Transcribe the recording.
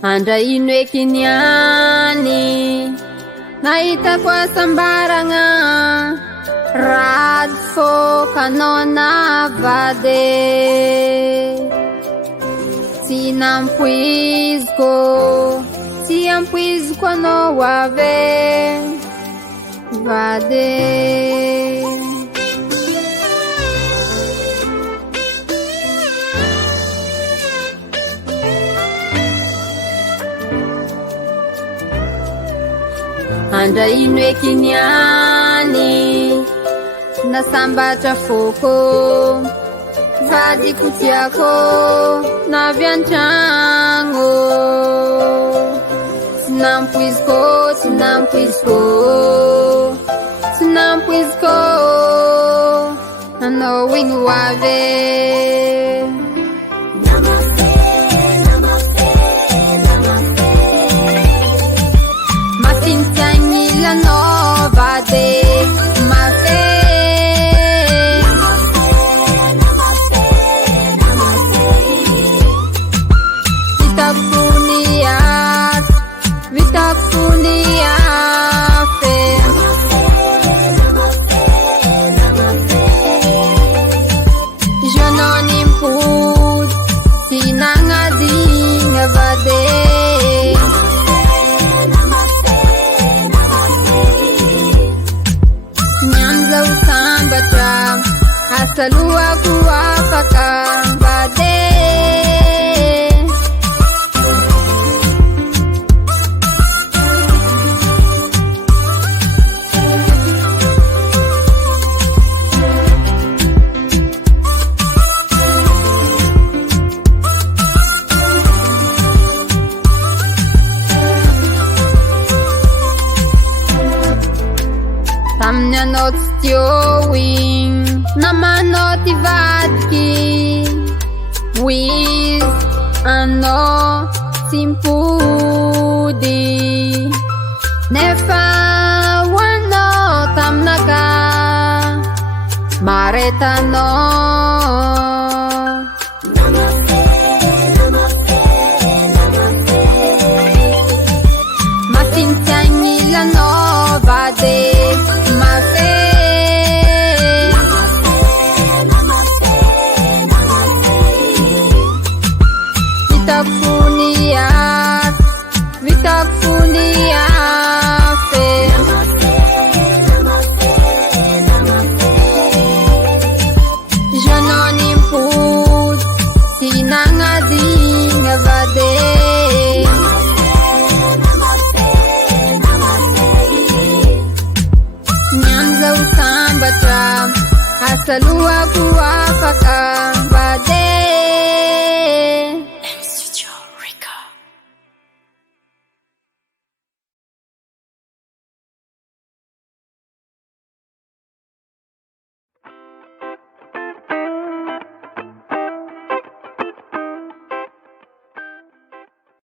Andra ino eky niany nahitako asambaragna rady fô kanao navady tsy nampoiziko tsy ampoiziko anao ave vady. Andra ino eky niany nasambatra fôko vadiko tiako navy antragno tsy nampoiziko tsy nampoiziko tsy nampoiziko anao igny ho ave. Saluaku apakah bade tamnya not stioing namanoti vadki wiz ano simpudi nefa wano tamnaka maretano masintiangilano vade mafe Saluaku apakah